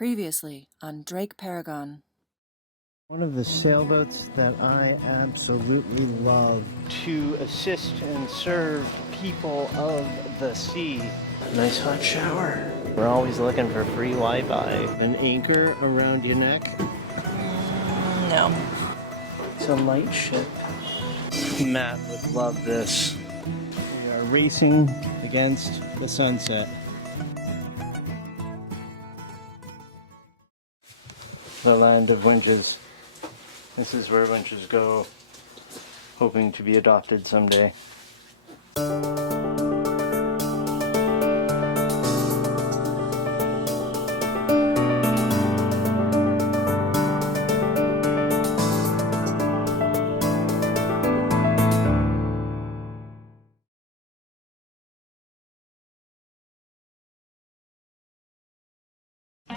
Previously on DrakeParagon. One of the sailboats that I absolutely love to assist and serve people of the sea. Nice hot shower. We're always looking for free Wi-Fi. An anchor around your neck? No. It's a light ship. Matt would love this. We are racing against the sunset. The land of winches. This is where winches go, hoping to be adopted someday.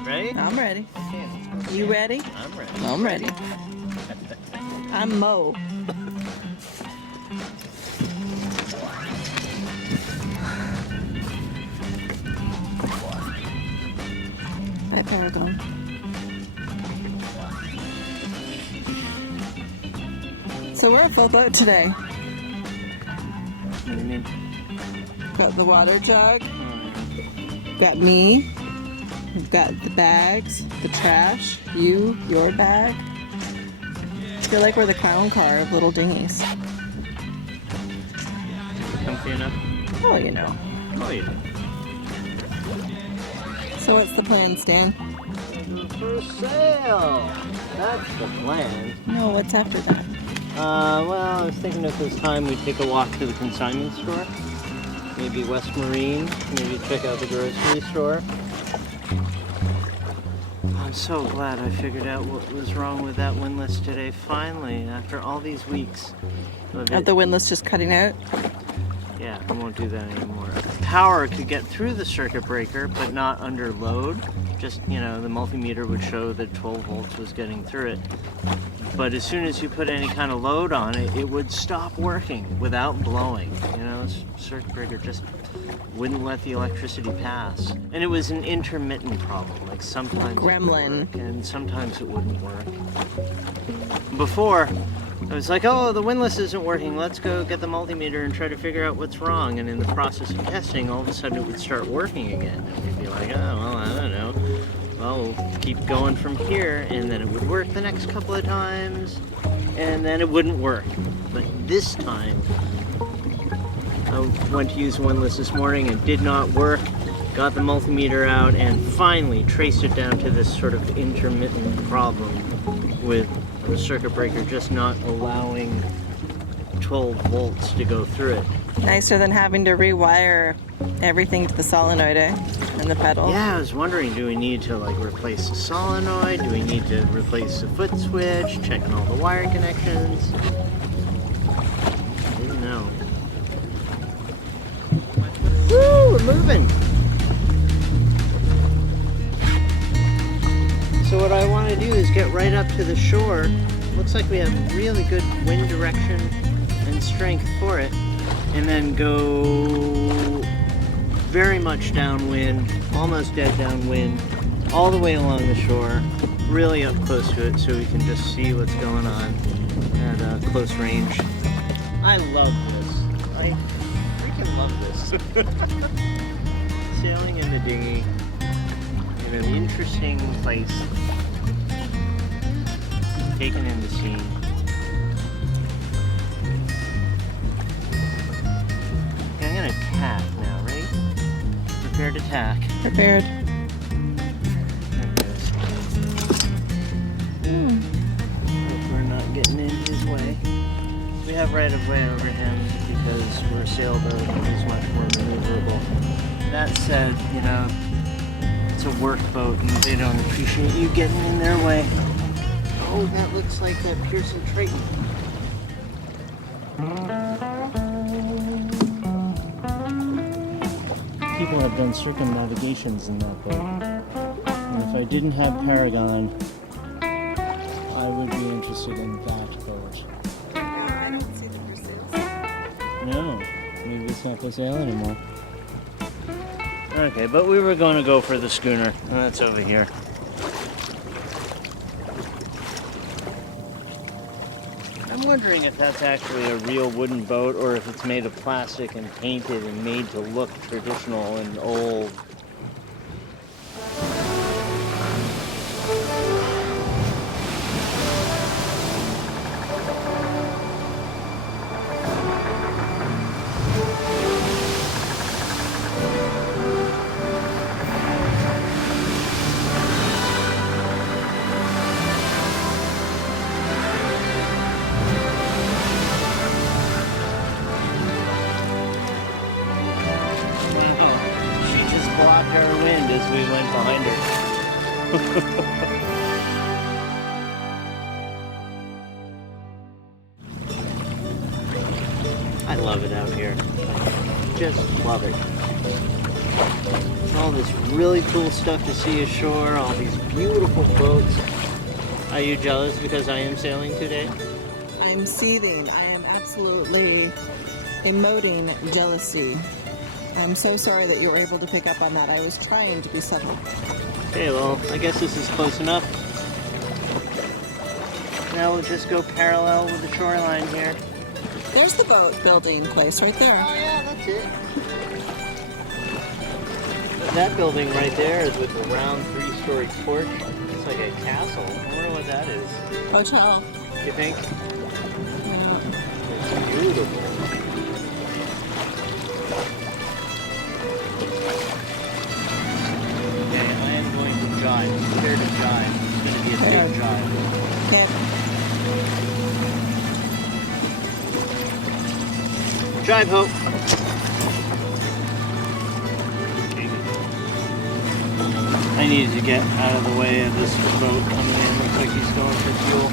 Ready? I'm ready. You ready? I'm ready. I'm ready. I'm Mo. Hi, Paragon. So we're a full boat today. What do you mean? Got the water jug. Got me. We've got the bags, the trash, you, your bag. I feel like we're the clown car of little dinghies. Comfy enough? Oh, you know. Oh, you do. So what's the plan, Stan? For sale! That's the plan. No, what's after that? Well, I was thinking if there's time we'd take a walk to the consignment store. Maybe West Marine, maybe check out the grocery store. I'm so glad I figured out what was wrong with that windlass today, finally, after all these weeks of Are it. the windlass just cutting out? Yeah, I won't do that anymore. Power could get through the circuit breaker, but not under load. Just, you know, the multimeter would show that 12 volts was getting through it. But as soon as you put any kind of load on it, it would stop working without blowing. You know, this circuit breaker just wouldn't let the electricity pass. And it was an intermittent problem. Like sometimes Gremlin. it would work and sometimes it wouldn't work. Before, I was like, oh, the windlass isn't working. Let's go get the multimeter and try to figure out what's wrong. And in the process of testing, all of a sudden it would start working again. And we'd be like, oh, well, I don't know. Well, we'll keep going from here. And then it would work the next couple of times. And then it wouldn't work. But this time, I went to use windlass this morning and did not work. Got the multimeter out and finally traced it down to this sort of intermittent problem with the circuit breaker just not allowing 12 volts to go through it. Nicer than having to rewire everything to the solenoid, eh? And the pedal. Yeah, I was wondering, do we need to like replace the solenoid? Do we need to replace the foot switch? Checking all the wire connections? I didn't know. Woo, we're moving! So what I want to do is get right up to the shore. Looks like we have really good wind direction and strength for it. And then go very much downwind, almost dead downwind, all the way along the shore, really up close to it so we can just see what's going on at close range. I love this. I freaking love this. Sailing in the dinghy in an interesting place, taking in the scene. Okay, I'm gonna tack now, right? Prepared to tack. Prepared. There it is. Hope we're not getting in his way. We have right of way over him because we're a sailboat and he's much more maneuverable. That said, you know, it's a work boat and they don't appreciate you getting in their way. Oh, that looks like a Pearson Triton. People have done circumnavigations in that boat. And if I didn't have Paragon, I would be interested in that boat. No, I don't see the pursuits. No, maybe it's not for sale anymore. Okay, but we were going to go for the schooner, and that's over here. I'm wondering if that's actually a real wooden boat or if it's made of plastic and painted and made to look traditional and old. I love it out here. Just love it. All this really cool stuff to see ashore, all these beautiful boats. Are you jealous because I am sailing today? I'm seething. I am absolutely emoting jealousy. I'm so sorry that you were able to pick up on that. I was trying to be subtle. Okay, well, I guess this is close enough. Now we'll just go parallel with the shoreline here. There's the boat building place right there. Oh yeah, that's it. That building right there is with the round 3-story porch. It's like a castle. I wonder what that is. Hotel. You think? Yeah. It's beautiful. Okay, I am going to jive. I'm scared to jive. It's going to be a big jive. Okay. Drive, Hope. I needed to get out of the way of this boat coming in. Looks like he's going for fuel.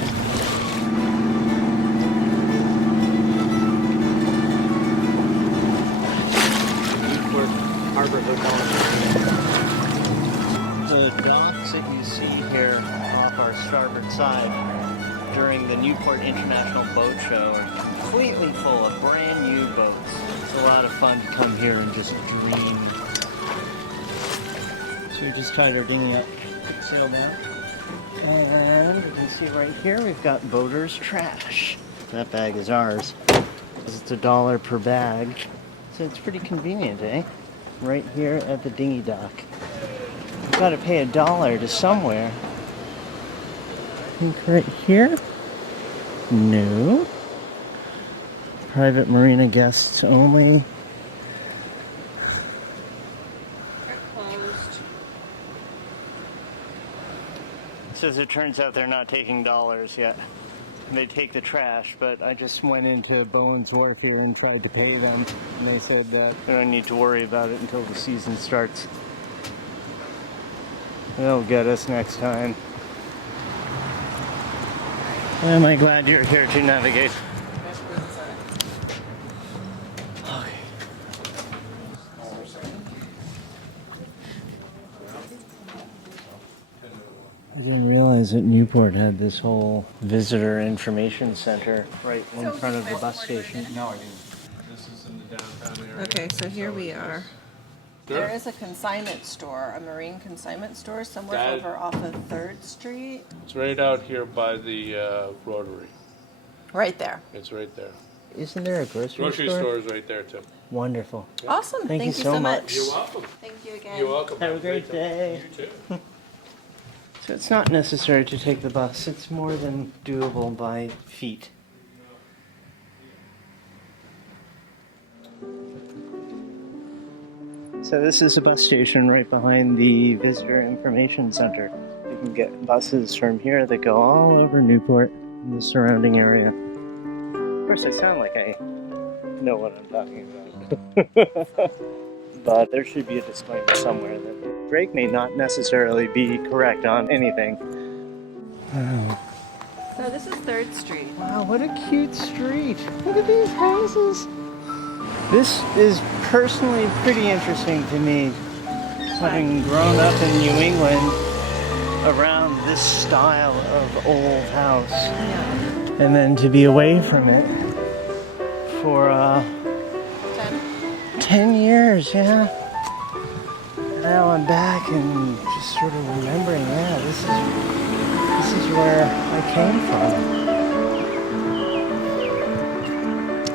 Newport Harbor Hoedown. The docks that you see here off our starboard side during the Newport International Boat Show are completely full of brand new boats. It's a lot of fun to come here and just dream. So we just tied our dinghy up, sail down. And you can see right here we've got boaters trash. That bag is ours. It's $1 per bag. So it's pretty convenient, eh? Right here at the dinghy dock. We've got to pay $1 to somewhere. I think right here? No. Private marina guests only. Closed. So as it turns out, they're not taking dollars yet. They take the trash, but I just went into Bowen's Wharf here and tried to pay them. And they said that we don't need to worry about it until the season starts. They'll get us next time. Am I glad you're here to navigate? Okay. I didn't realize that Newport had this whole visitor information center right in front of the bus station. No, I didn't. This is in the downtown area. Okay, so here we are. There is a consignment store, a marine consignment store somewhere That- over off of 3rd Street. It's right out here by the Rotary. Right there. It's right there. Isn't there a grocery Grocery store? store is right there too. Wonderful. Awesome. Thank you you so much. You're welcome. Thank you again. You're welcome. Have a great day. You too. So it's not necessary to take the bus. It's more than doable by feet. So this is a bus station right behind the Visitor Information Center. You can get buses from here that go all over Newport and the surrounding area. Of course, I sound like I know what I'm talking about. But there should be a disclaimer somewhere that Drake may not necessarily be correct on anything. Wow. So this is 3rd Street. Wow, what a cute street. Look at these houses. This is personally pretty interesting to me, having grown up in New England around this style of old house. Yeah. And then to be away from it for 10 years, yeah. Now I'm back and just sort of remembering, yeah, this is where I came from.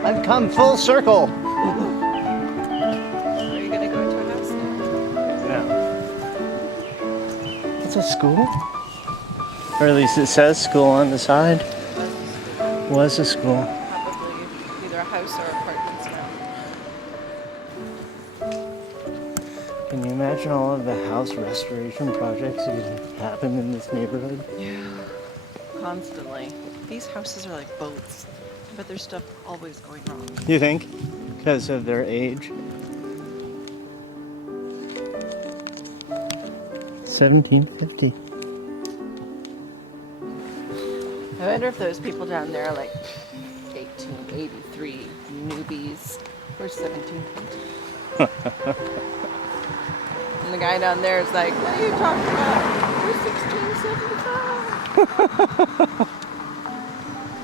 I've come full circle. Are you gonna go into a house now? Yeah. It's a school? Or at least it says school on the side. Was a school. Probably either a house or apartments now. Can you imagine all of the house restoration projects that could happen in this neighborhood? Yeah. Constantly. These houses are like boats, but there's stuff always going wrong. You think? Because of their age? 1750. I wonder if those people down there are like 1883 newbies or 1750. And the guy down there is like, what are you talking about? We're 1675.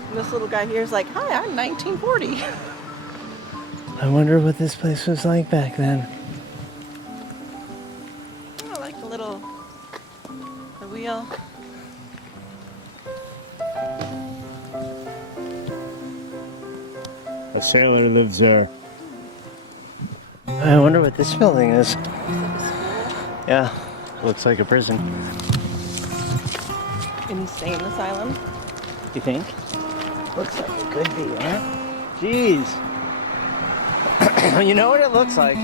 And this little guy here is like, hi, I'm 1940. I wonder what this place was like back then. I like the wheel. A sailor lives there. I wonder what this building is. Yeah, looks like a prison. Insane asylum. You think? Looks like it could be, huh? Jeez. You know what it looks like?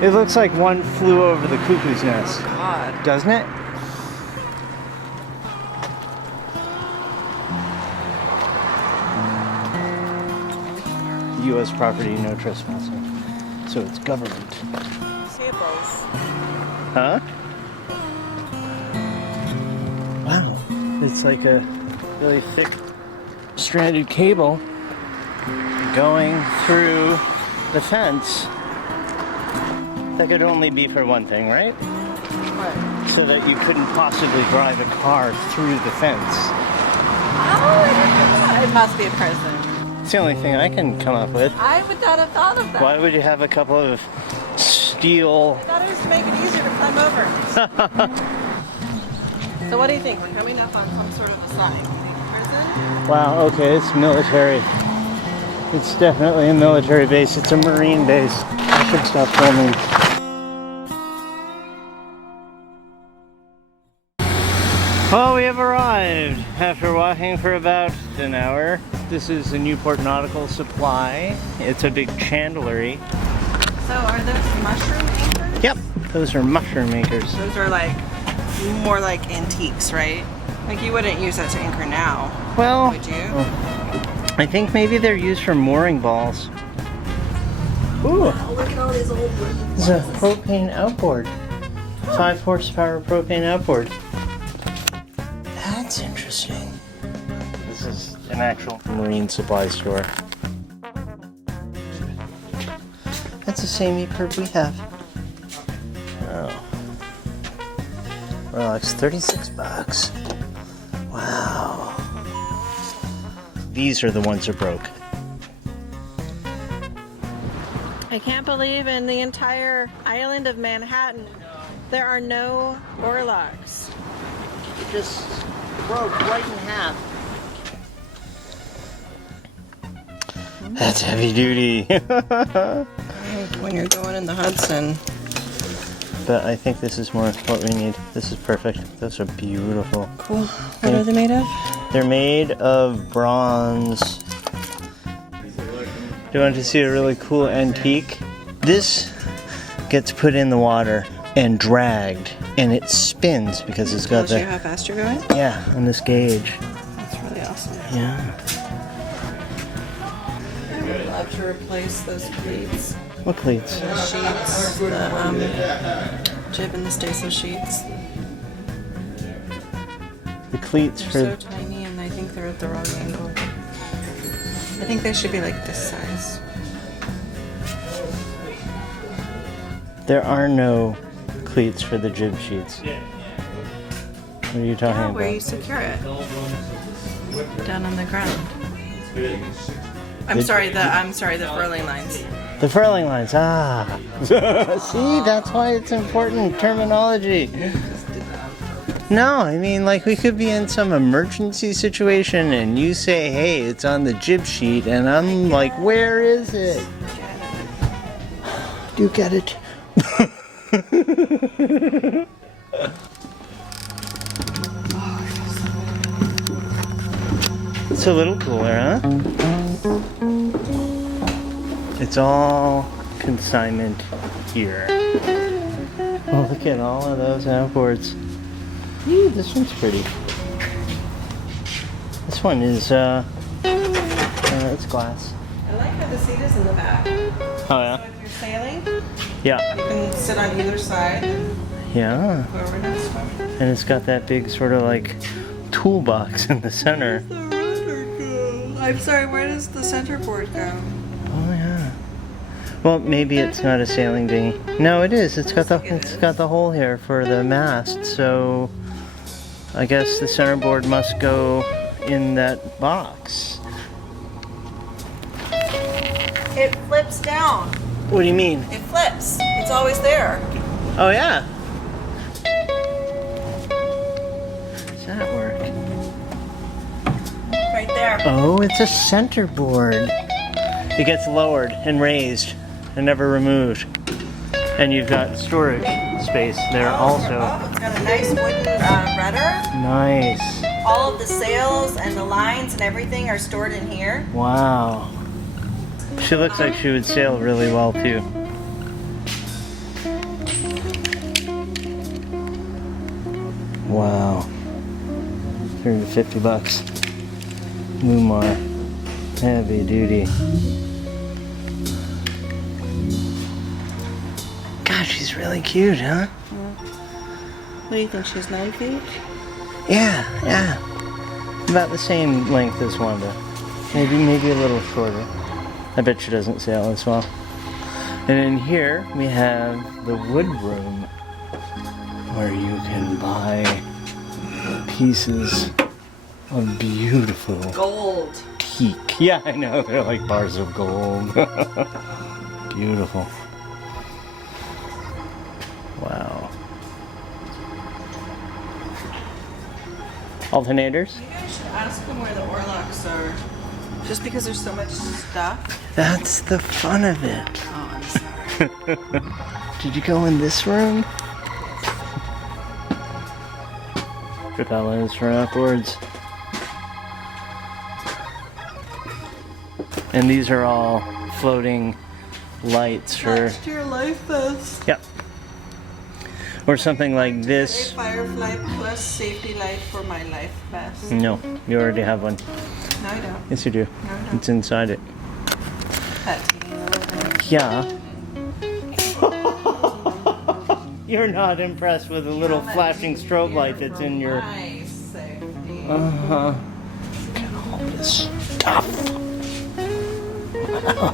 It looks like one flew over the cuckoo's nest. God. Doesn't it? U.S. property, no trespassing. So it's government. Sables. Huh? Wow. It's like a really thick stranded cable going through the fence. That could only be for one thing, right? What? So that you couldn't possibly drive a car through the fence. Oh, I didn't know that. It must be a prison. It's the only thing I can come up with. I would not have thought of that. Why would you have a couple of steel... I thought it was to make it easier to climb over. So what do you think? We're coming up on some sort of a sign. Prison? Wow, okay, it's military. It's definitely a military base. It's a marine base. I should stop filming. Well, we have arrived after walking for about an hour. This is the Newport Nautical Supply. It's a big chandlery. So are those mushroom anchors? Yep, those are mushroom makers. Those are like more like antiques, right? Like you wouldn't use that to anchor now, Well, would you? I think maybe they're used for mooring balls. Ooh, Oh, look at all these old wooden it's a propane outboard. 5 horsepower propane outboard. That's interesting. This is an actual marine supply store. That's the same EPIRB we have. Oh. Relax, 36 bucks. Wow. These are the ones that broke. I can't believe in the entire island of Manhattan there are no oarlocks. It just broke right in half. That's heavy duty. When you're going in the Hudson. But I think this is more what we need. This is perfect. Those are beautiful. Cool. What are they made of? They're made of bronze. Do you want to see a really cool antique? This gets put in the water and dragged, and it spins because it's got Tells you the... how fast you're going? Yeah, on this gauge. That's really awesome. Yeah. I would love to replace those cleats. What cleats? The sheets, the jib and the staysail sheets. The cleats for... They're so tiny and I think they're at the wrong angle. I think they should be like this size. There are no cleats for the jib sheets. What are you talking Yeah, about? where you secure it. Down on the ground. I'm sorry, the furling lines. The furling lines, See, that's why it's important, terminology. No, I mean, like, we could be in some emergency situation and you say, hey, it's on the jib sheet, and I'm like, where is it? Do you get it? It's a little cooler, huh? It's all consignment here. Oh, look at all of those outboards. Ooh, this one's pretty. This one is, it's glass. I like how the seat is in the back. Oh, yeah? So if you're sailing, Yeah. you can sit on either side. Yeah. Go over and swim. And it's got that big sort of like toolbox in the center. The rudder go? I'm sorry, where does the center board go? Oh, yeah. Well, maybe it's not a sailing dinghy. No, it is. It's got the hole here for the mast. So I guess the center board must go in that box. It flips down. What do you mean? It flips. It's always there. Oh, yeah. How does that work? Right there. Oh, it's a center board. It gets lowered and raised and never removed. And you've got storage space there also. Oh, it's got a nice wooden rudder. Nice. All of the sails and the lines and everything are stored in here. Wow. She looks like she would sail really well too. Wow. $350. Mumar. Heavy duty. God, she's really cute, huh? What do you think? She's 9 feet? Yeah. About the same length as Wanda. Maybe a little shorter. I bet she doesn't sail as well. And in here we have the wood room, where you can buy pieces of beautiful Gold. teak. Yeah, I know, they're like bars of gold. Beautiful. Wow. Alternators? Maybe I should ask them where the Orlocks are. Just because there's so much stuff. That's the fun of it. Oh, I'm sorry. Did you go in this room? Propellers for upwards. And these are all floating lights for... Attached to your life vest. Yep. Or something like A this. Firefly Plus Safety Life for my life vest. No, you already have one. No, I don't. Yes, you do. No, I don't. It's inside it. That's me. Yeah. You're not impressed with the little flashing strobe light that's in your... My safety. Uh-huh. Look at all this stuff. Wow.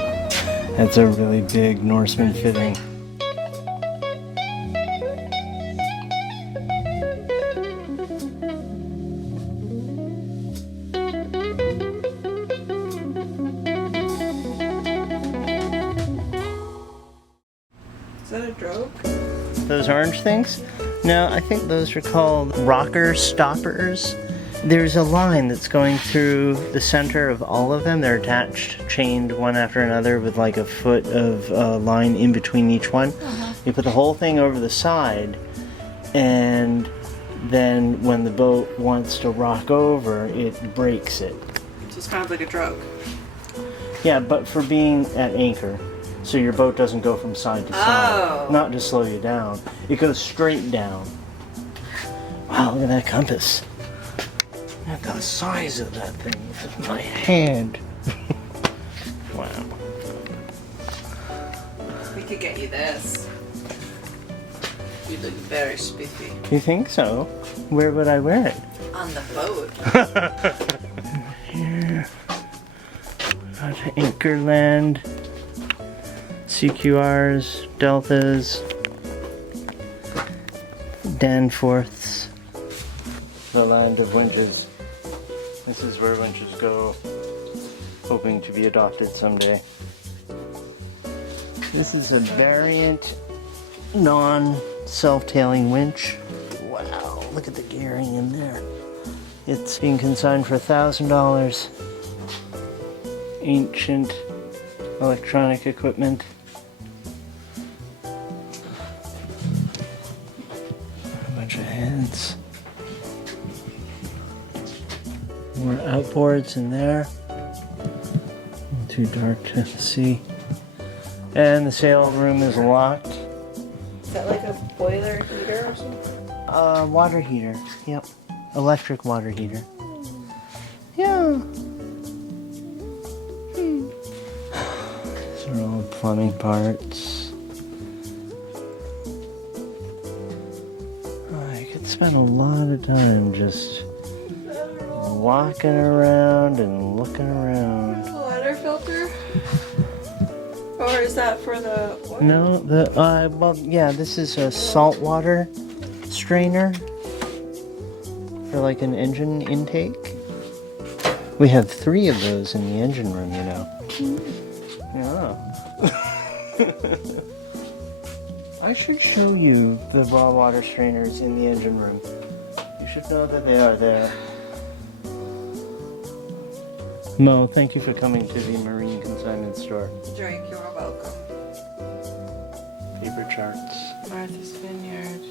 That's a really big Norseman fitting. Is that a drogue? Those orange things? No, I think those are called rocker stoppers. There's a line that's going through the center of all of them. They're attached, chained one after another with like a foot of line in between each one. You put the whole thing over the side, and then when the boat wants to rock over, it breaks it. So it's kind of like a drogue. Yeah, but for being at anchor. So your boat doesn't go from side to side. Oh. Not to slow you down. It goes straight down. Wow, look at that compass. Look at the size of that thing. It's my hand. Wow. We could get you this. You look very spiffy. You think so? Where would I wear it? On the boat. Here. Got Anchorland. CQRs, Deltas, Danforths, the land of winches. This is where winches go, hoping to be adopted someday. This is a variant non-self-tailing winch. Wow, look at the gearing in there. It's being consigned for $1,000. Ancient electronic equipment. A bunch of heads. More outboards in there. Too dark to see. And the sail room is locked. Is that like a boiler heater or something? Water heater. Yep. Electric water heater. Yeah. These are all plumbing parts. I could spend a lot of time just walking around and looking around. Water filter? Or is that for the what? No, well, yeah, this is a saltwater strainer for like an engine intake. We have 3 of those in the engine room, you know. Yeah. I should show you the raw water strainers in the engine room. You should know that they are there. Mo, thank you for coming to the marine consignment store. Drake, you're welcome. Paper charts. Martha's Vineyard.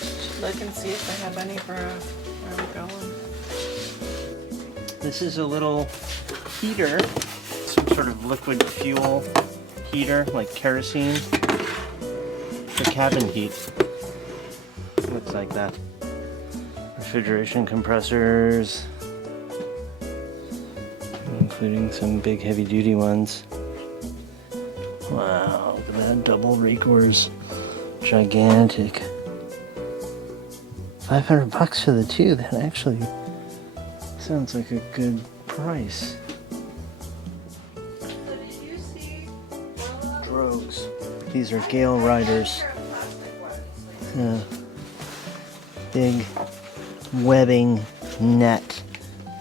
Should look and see if they have any for where we're going. This is a little heater, some sort of liquid fuel heater, like kerosene, for cabin heat. Looks like that. Refrigeration compressors, including some big heavy-duty ones. Wow, look at that, double Racors, gigantic. $500 for the 2. That actually sounds like a good price. So did you see Drogues. These are gale riders. Yeah. Big webbing net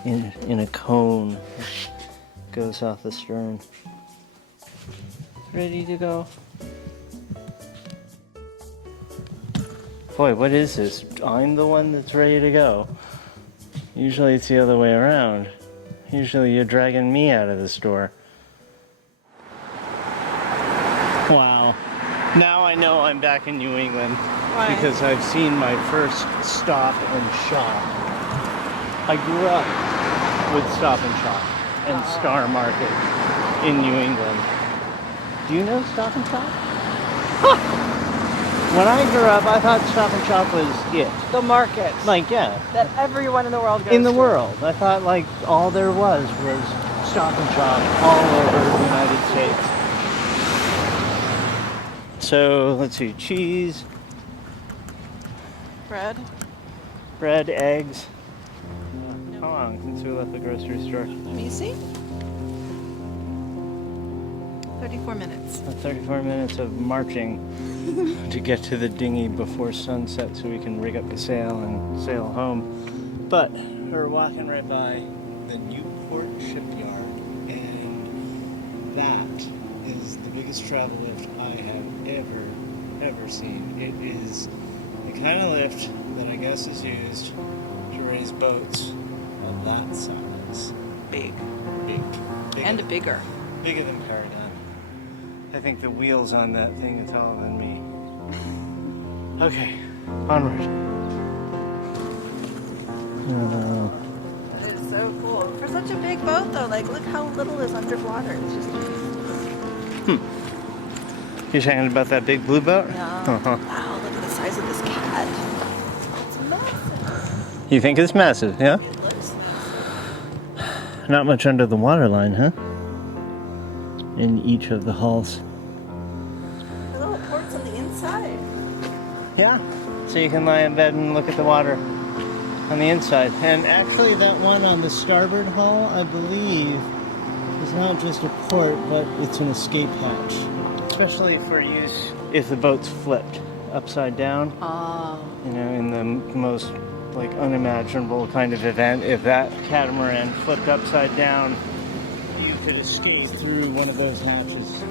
in a cone. Goes off the stern. Ready to go. Boy, what is this? I'm the one that's ready to go. Usually it's the other way around. Usually you're dragging me out of the store. Wow. Now I know I'm back in New England. Why? Because I've seen my first Stop and Shop. I grew up with Stop and Shop and Star Market in New England. Do you know Stop and Shop? When I grew up, I thought Stop and Shop was it. the market Like, yeah, that everyone in the world goes in the to? world. I thought, like, all there was Stop and Shop all over the United States. So, let's see, cheese, bread, eggs. How long since we left the grocery store? Let me see. 34 minutes. 34 minutes of marching to get to the dinghy before sunset so we can rig up the sail and sail home. But we're walking right by the Newport shipyard, and that is the biggest travel lift I have ever seen. It is the kind of lift that I guess is used to raise boats of that size. Big. Big. And bigger. Bigger than Paragon. I think the wheels on that thing are taller than me. Okay, onward. It is so cool. For such a big boat though, like look how little is underwater. It's just You're talking about that big blue boat? Wow, look at the size of this cat. It's massive. You think it's massive, yeah? It looks Not much under the waterline, huh? In each of the hulls. the little ports on the inside. Yeah, so you can lie in bed and look at the water on the inside. And actually that one on the starboard hull, I believe, is not just a port, but it's an escape hatch. Especially for use if the boat's flipped upside down. Oh. You know, in the most like unimaginable kind of event, if that catamaran flipped upside down, you could escape through one of those hatches.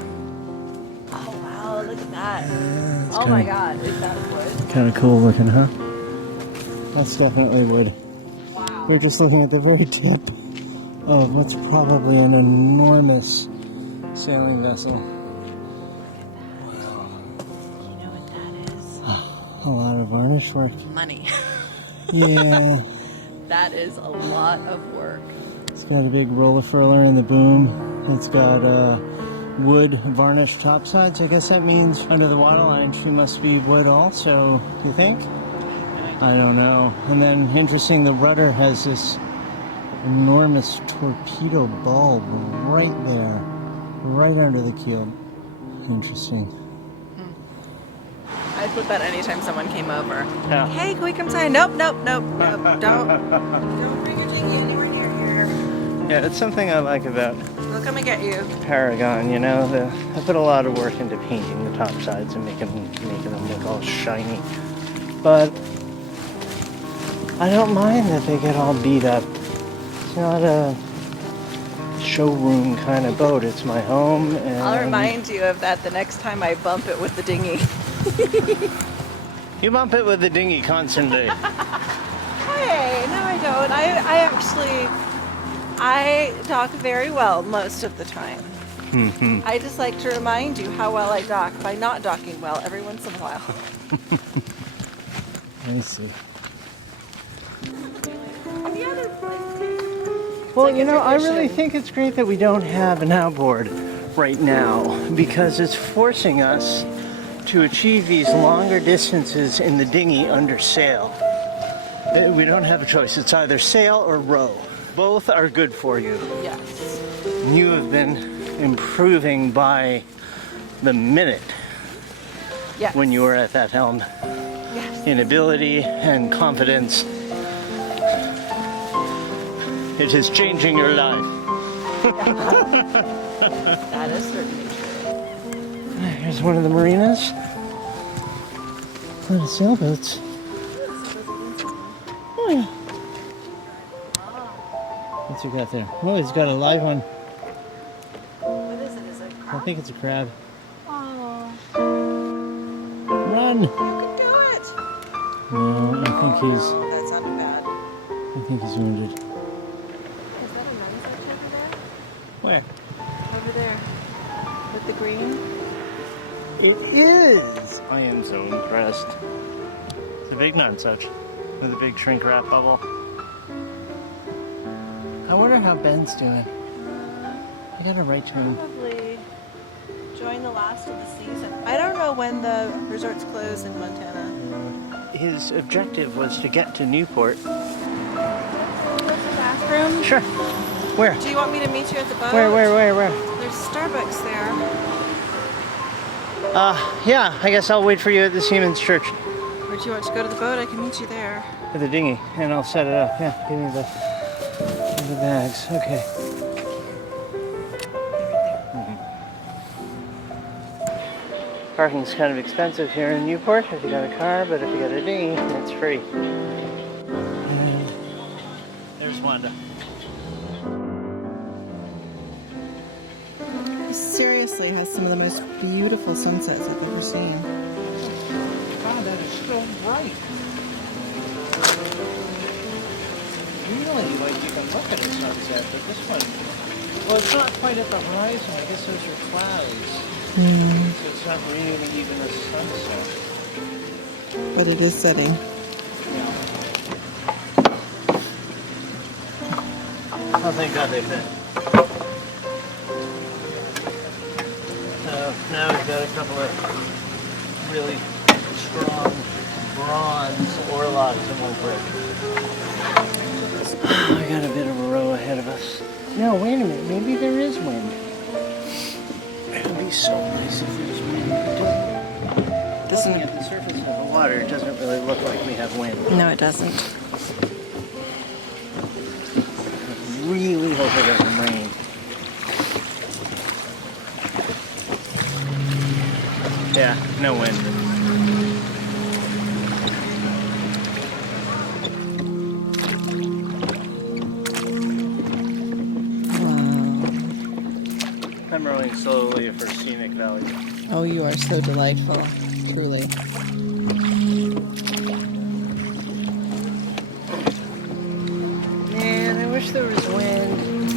Oh wow, look at that. Oh my god, is that wood? Kind of cool looking, huh? That's definitely wood. Wow. We're just looking at the very tip of what's probably an enormous sailing vessel. You know what that is? A lot of varnish work. Money. Yeah. That is a lot of work. It's got a big roller furler in the boom. It's got wood varnished topsides. I guess that means under the waterline she must be wood also, you think? I don't know. And then interesting, the rudder has this enormous torpedo bulb right there, right under the keel. Interesting. I'd put that anytime someone came over. Yeah. Hey, can we come inside? Nope. Don't bring your dinghy anywhere near here. Yeah, it's something I like about They'll come and get you. Paragon, you know. I put a lot of work into painting the top sides and making them look all shiny. But I don't mind that they get all beat up. It's not a showroom kind of boat. It's my home. And I'll remind you of that the next time I bump it with the dinghy. You bump it with the dinghy constantly. Hey, no I don't. I dock very well most of the time. Mm-hmm. I just like to remind you how well I dock by not docking well every once in a while. I see. Any other place? Well, like a you know, I really tradition. think it's great that we don't have an outboard right now because it's forcing us to achieve these longer distances in the dinghy under sail. We don't have a choice. It's either sail or row. Both are good for you. Yes. You have been improving by the minute Yes. when you were at that helm Yes. in ability and confidence. It is changing your life. That is certainly true. Here's one of the marinas. A lot of sailboats. Oh yeah. What's he got there? Oh, he's got a live one. What is it? Is it I think it's a crab. Oh, Run! you can do it. No, I That sounded bad. think he's wounded. Is that a nunchuck over there? Where? Over there. With the green? It is! I am so impressed. It's a big nunsuch with a big shrink wrap bubble. I wonder how Ben's doing. I gotta write to him. Probably join the last of the season. I don't know when the resorts close in Montana. His objective was to get to Newport. Go to the bathroom? Sure. Where? Do you want me to meet you at the boat? Where? There's Starbucks there. Yeah, I guess I'll wait for you at the Seamen's Church Or do you want to go to the boat? I can meet you there. with the dinghy, and I'll set it up. Yeah, give me the bags. Okay. Parking's kind of expensive here in Newport if you got a car, but if you got a dinghy, it's free. And there's Wanda. Seriously has some of the most beautiful sunsets I've ever seen. Wow, that is so bright. Usually, you can look at a sunset, but this one, well, it's not quite at the horizon. I guess those are clouds. So it's not really even a sunset. But it is setting. Oh, thank God they fit. So now we've got a couple of really strong bronze oarlocks that won't break. I got a bit of a row ahead of us. No, wait a minute. Maybe there is wind. It would be so nice if there's wind. Looking at the surface of the water, it doesn't really look like we have wind. No, it doesn't. I really hope it doesn't rain. Yeah, no wind. I'm rowing slowly for scenic value. Oh, you are so delightful, truly. there was wind.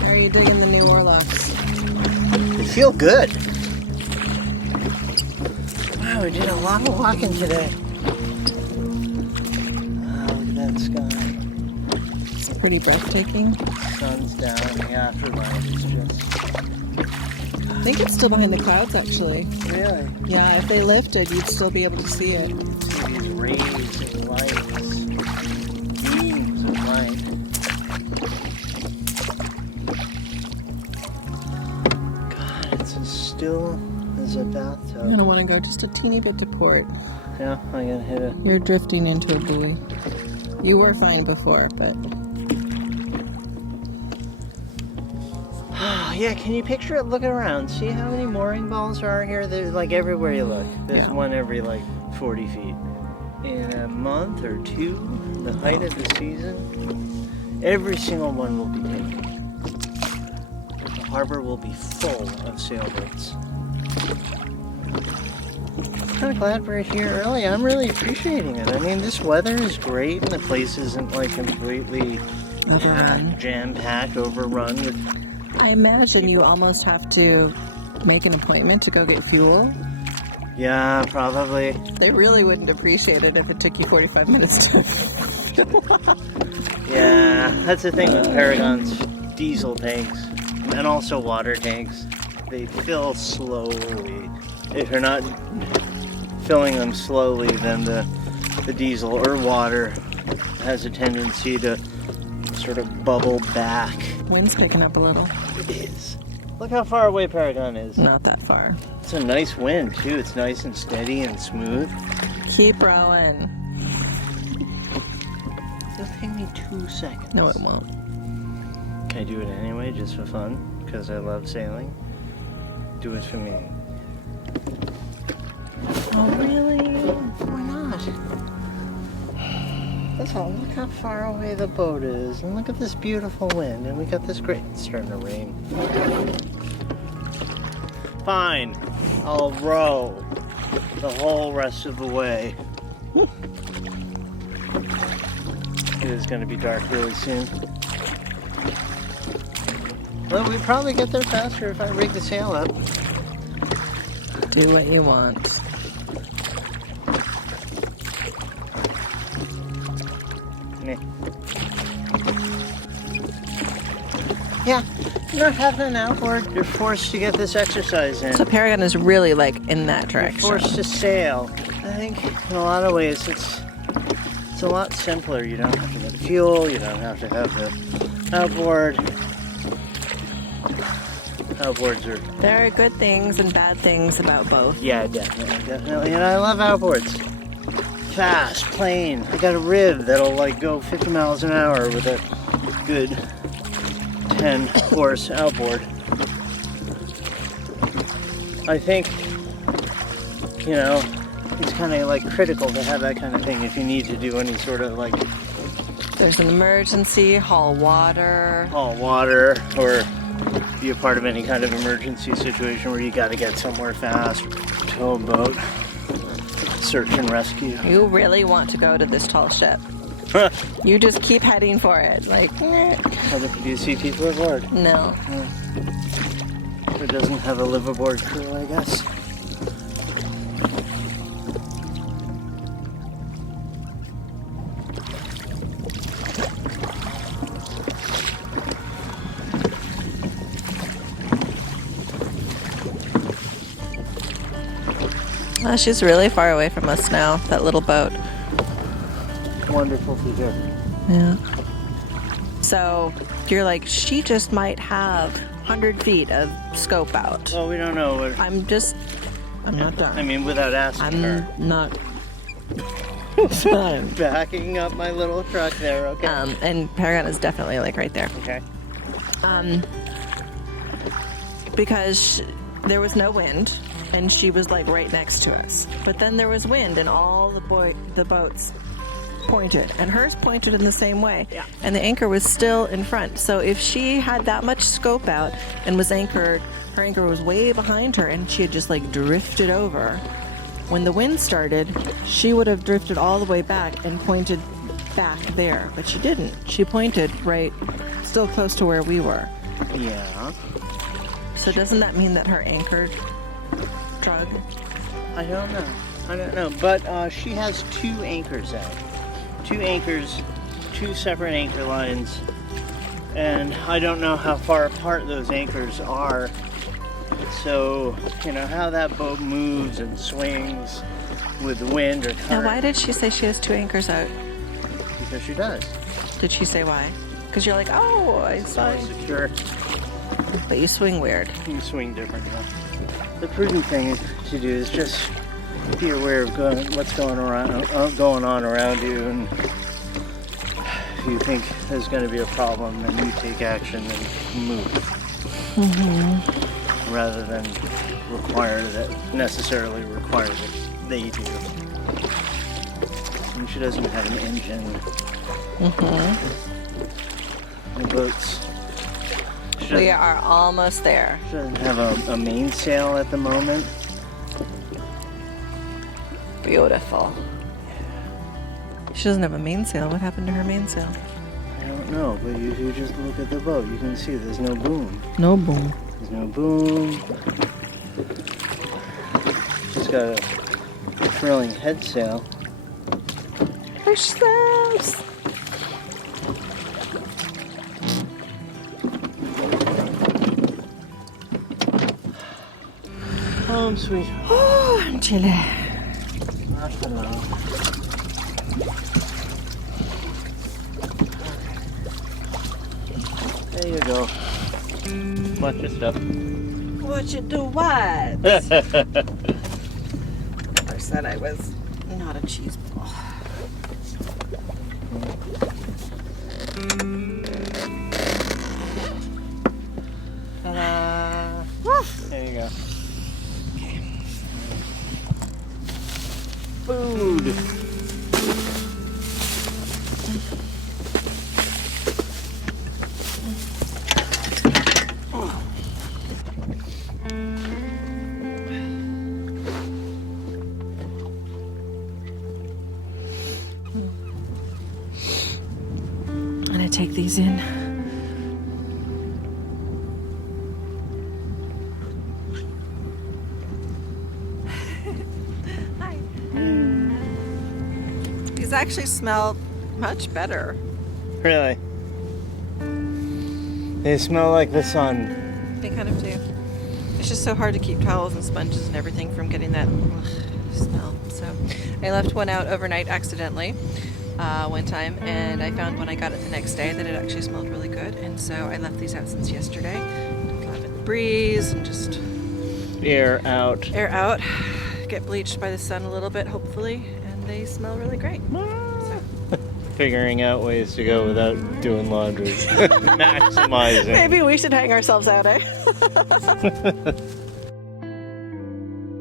How are you digging the new Orlocks? They feel good. Wow, we did a lot of walking today. Wow, look at that sky. It's pretty breathtaking. Sun's down. The afterlife is just... I think it's still behind the clouds, actually. Really? Yeah, if they lifted, you'd still be able to see it. These rays of light. Beams of light. God, it's as still as a bathtub. I don't want to go just a teeny bit to port. Yeah, I gotta hit it. You're drifting into a buoy. You were fine before, but... Yeah, can you picture it looking around? See how many mooring balls are here? There's like everywhere you look. There's one every like 40 feet. In a month or two, the height of the season, every single one will be taken. The harbor will be full of sailboats. I'm kind of glad we're here early. I'm really appreciating it. I mean, this weather is great and the place isn't like completely jam-packed, overrun with... I imagine you almost have to make an appointment to go get fuel. Yeah, probably. They really wouldn't appreciate it if it took you 45 minutes to... Yeah, that's the thing with Paragon's diesel tanks and also water tanks. They fill slowly. If you're not filling them slowly, then the diesel or water has a tendency to sort of bubble back. Wind's picking up a little. It is. Look how far away Paragon is. Not that far. It's a nice wind, too. It's nice and steady and smooth. Keep rowing. It'll take me 2 seconds. No, it won't. Can I do it anyway, just for fun? Because I love sailing? Do it for me. Oh, really? Why not? That's all. Look how far away the boat is. And look at this beautiful wind. And we got this great... It's starting to rain. Fine. I'll row the whole rest of the way. It is going to be dark really soon. Well, we'd probably get there faster if I rig the sail up. Do what you want. Yeah, you're not having an outboard. You're forced to get this exercise in. So Paragon is really like in that You're direction. forced to sail. I think in a lot of ways it's a lot simpler. You don't have to get fuel. You don't have to have the outboard. Outboards are... There are good things and bad things about both. Yeah, definitely. And I love outboards. Fast, plain. I got a rib that'll like go 50 miles an hour with a good 10-horse outboard. I think, you know, it's kind of like critical to have that kind of thing if you need to do any sort of like... There's an emergency, haul water, or be a part of any kind of emergency situation where you got to get somewhere fast, tow a boat, search and rescue. You really want to go to this tall ship. You just keep heading for it. Like, eh. Do you see people aboard? No. It doesn't have a liveaboard crew, I guess. Oh, she's really far away from us now, that little boat. Wonderful to hear. Yeah. So, you're like, she just might have 100 feet of scope out. Well, we don't know. I'm not done. I mean, without asking her. I'm not. Backing up my little truck there, okay. And Paragon is definitely like right there. Okay. Because there was no wind, and she was like right next to us. But then there was wind, and all the boats pointed, and hers pointed in the same way. Yeah. And the anchor was still in front. So if she had that much scope out and was anchored, her anchor was way behind her, and she had just like drifted over, when the wind started, she would have drifted all the way back and pointed back there, but she didn't. She pointed right, still close to where we were. Yeah. So doesn't that mean that her anchor drug? I don't know. But she has 2 anchors out. 2 anchors, 2 separate anchor lines. And I don't know how far apart those anchors are. So, you know, how that boat moves and swings with the wind or current. Now, why did she say she has 2 anchors out? Because she does. Did she say why? Because you're like, oh, I It's saw more you. secure. But you swing weird. You swing different though. The prudent thing to do is just be aware of what's going on around you, and if you think there's going to be a problem, then you take action and move. Rather than necessarily require that they do. And she doesn't have an engine. The boats. We are almost there. She doesn't have a mainsail at the moment. Beautiful. She doesn't have a mainsail. What happened to her mainsail? I don't know, but if you just look at the boat, you can see there's no boom. No boom. There's no boom. She's got a trailing head sail. Push sails. Home sweet. Oh, I'm chilly. There you go. Watch your stuff. What you do what? I said I was not a cheese ball. Ta-da! There you go. Food. I'm gonna take these in. Hi. These actually smell much better. Really? They smell like the sun. They kind of do. It's just so hard to keep towels and sponges and everything from getting that smell. So I left one out overnight accidentally one time, and I found when I got it the next day that it actually smelled really good. And so I left these out since yesterday. Let it breeze and just Air out. air out, get bleached by the sun a little bit, hopefully, and they smell really great. So. Figuring out ways to go without doing laundry. Maximizing. Maybe we should hang ourselves out, eh?